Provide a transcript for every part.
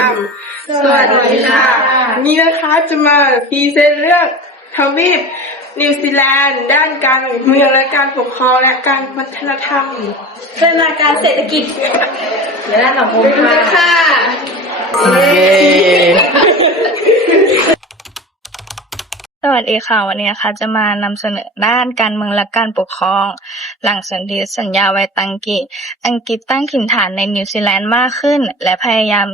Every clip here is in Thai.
นำสวัสดีค่ะวันนี้นะคะจะมาพรีเซนต์เรื่องทวีปนิวซีแลนด์ ด้านการเมืองและการปกครองและการวัฒนธรรมพัฒนาการเศรษฐกิจและด้านสังคมไปดูเลยค่ะสวัสดีค่ะ วันนี้นะคะจะมานำเสนอด้านการเมืองและการปกครอง หลังสนธิสัญญาไวตังกิอังกฤษตั้งถิ่นฐานในนิวซีแลนด์มากขึ้น และพยายาม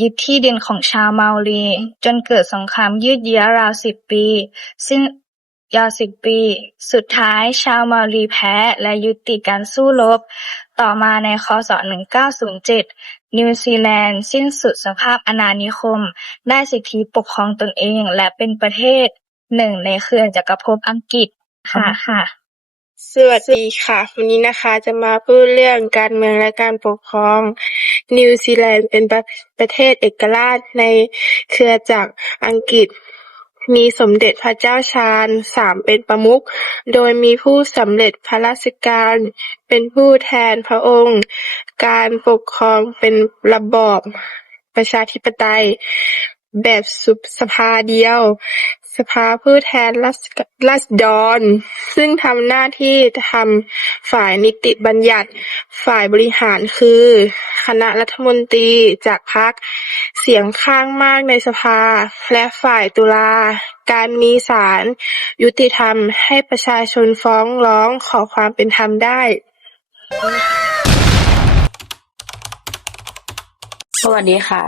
ยึดที่ดินของชาวเมารีจนเกิดสงครามยืดเยื้อราวสิบปีซึ่งยาวสิบปี สุดท้ายชาวเมารีแพ้และยุติการสู้รบ ต่อมาในคศ 1907 นิวซีแลนด์สิ้นสุดสภาพอาณานิคม ได้สิทธิปกครองตนเองและเป็นประเทศหนึ่งในเครือจักรภพอังกฤษ ค่ะค่ะ สวัสดีค่ะ วันนี้นะคะจะมาพูดเรื่องการเมืองและการปกครอง นิวซีแลนด์เป็นประประเทศเอกราชในเครือจักอังกฤษ มีสมเด็จพระเจ้าชาญสามเป็นประมุข โดยมีผู้สำเร็จพระราชการเป็นผู้แทนพระองค์ การปกครองเป็นระบอบประชาธิปไตย แบบสุสภาเดียว สภาผู้แทนราษฎรราษฎร ซึ่งทำหน้าที่ทำฝ่ายนิติบัญญัติ ฝ่ายบริหารคือ คณะรัฐมนตรีจากพรรคเสียงข้างมากในสภา และฝ่ายตุลา การมีศาลยุติธรรมให้ประชาชนฟ้องร้องขอความเป็นธรรมได้ สวัสดีค่ะ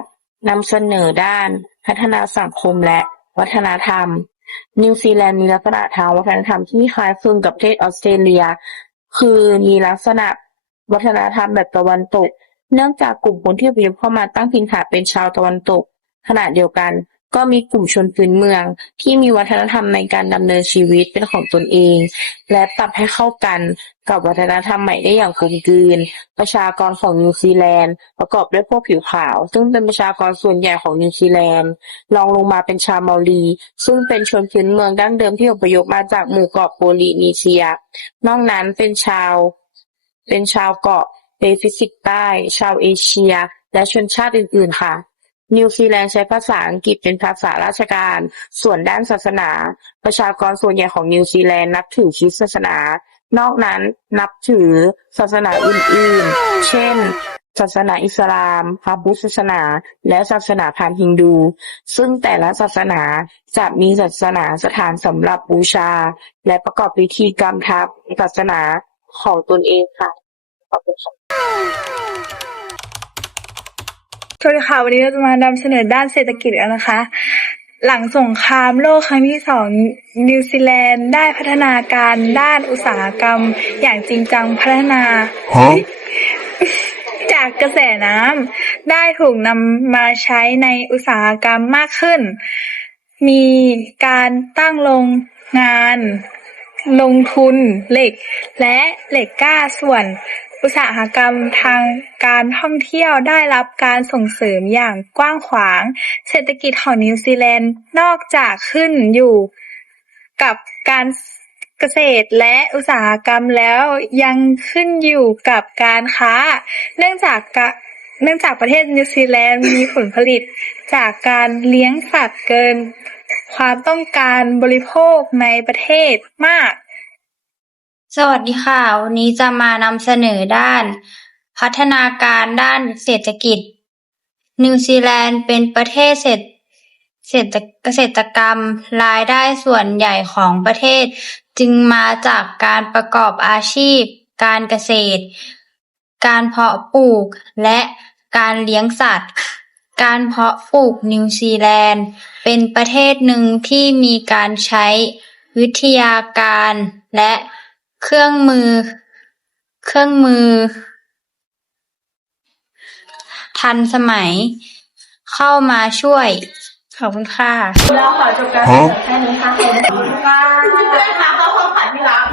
นำเสนอด้านพัฒนาสังคมและ วัฒนธรรม นิวซีแลนด์มีลักษณะทางวัฒนธรรมที่คล้ายคลึงกับประเทศออสเตรเลีย คือมีลักษณะวัฒนธรรมแบบตะวันตก เนื่องจากกลุ่มคนที่อพยพเข้ามาตั้งถิ่นฐานเป็นชาวตะวันตกขณะเดียวกัน ก็มีกลุ่มชนพื้นเมือง ที่มีวัฒนธรรมในการดำเนินชีวิตเป็นของตนเอง และปรับให้เข้ากันกับวัฒนธรรมใหม่ได้อย่างกลมกลืน ประชากรของนิวซีแลนด์ประกอบด้วยพวกผิวขาว ซึ่งเป็นประชากรส่วนใหญ่ของนิวซีแลนด์รองลงมาเป็นชาวมารี ซึ่งเป็นชนพื้นเมืองดั้งเดิมที่อพยพมาจากหมู่เกาะโพลีนีเซีย นอกนั้นเป็นชาว เป็นชาวเกาะแปซิฟิกใต้ ชาวเอเชีย และชนชาติอื่น ๆ ค่ะ นิวซีแลนด์ใช้ภาษาอังกฤษเป็นภาษาราชการ ส่วนด้านศาสนา ประชากรส่วนใหญ่ของนิวซีแลนด์นับถือคริสต์ศาสนา นอกนั้นนับถือศาสนาอื่นๆ เช่น ศาสนาอิสลามพระพุทธศาสนา และศาสนาพราหมณ์ฮินดู ซึ่งแต่ละศาสนาจะมีศาสนาสถานสำหรับบูชา และประกอบพิธีกรรมทางศาสนาของตนเองค่ะขอบคุณค่ะ สวัสดีค่ะวันนี้เราจะมานำเสนอด้านเศรษฐกิจกันนะคะ หลังสงครามโลกครั้งที่สองนิวซีแลนด์ได้พัฒนาการด้านอุตสาหกรรม อย่างจริงจังพัฒนา จากกระแสน้ำได้ถูกนำมาใช้ในอุตสาหกรรมมากขึ้น มีการตั้งโรงงาน ลงทุนเหล็ก และเหล็กกล้าส่วน อุตสาหกรรมทางการท่องเที่ยวได้รับการส่งเสริมอย่างกว้างขวาง เศรษฐกิจของนิวซีแลนด์นอกจากขึ้นอยู่กับการเกษตรและอุตสาหกรรมแล้วยังขึ้นอยู่กับการค้า เนื่องจากเนื่องจากประเทศนิวซีแลนด์มีผลผลิตจากการเลี้ยงสัตว์เกิน ความต้องการบริโภคในประเทศมาก สวัสดีค่ะ วันนี้จะมานำเสนอด้าน พัฒนาการด้านเศรษฐกิจ นิวซีแลนด์เป็นประเทศเศรษฐเศรษฐเกษตรกรรมรายได้ส่วนใหญ่ของประเทศ จึงมาจากการประกอบอาชีพ การเกษตร การเพาะปลูกและการเลี้ยงสัตว์ การเพาะปลูกนิวซีแลนด์ เป็นประเทศหนึ่งที่มีการใช้วิทยาการและ เครื่องมือ เครื่องมือ ทันสมัย เข้ามาช่วย ขอบคุณค่ะ เราขอจบการแสดงแค่นี้ค่ะขอบคุณค่ะเพื่อนๆคะเข้าห้องขันที่รัก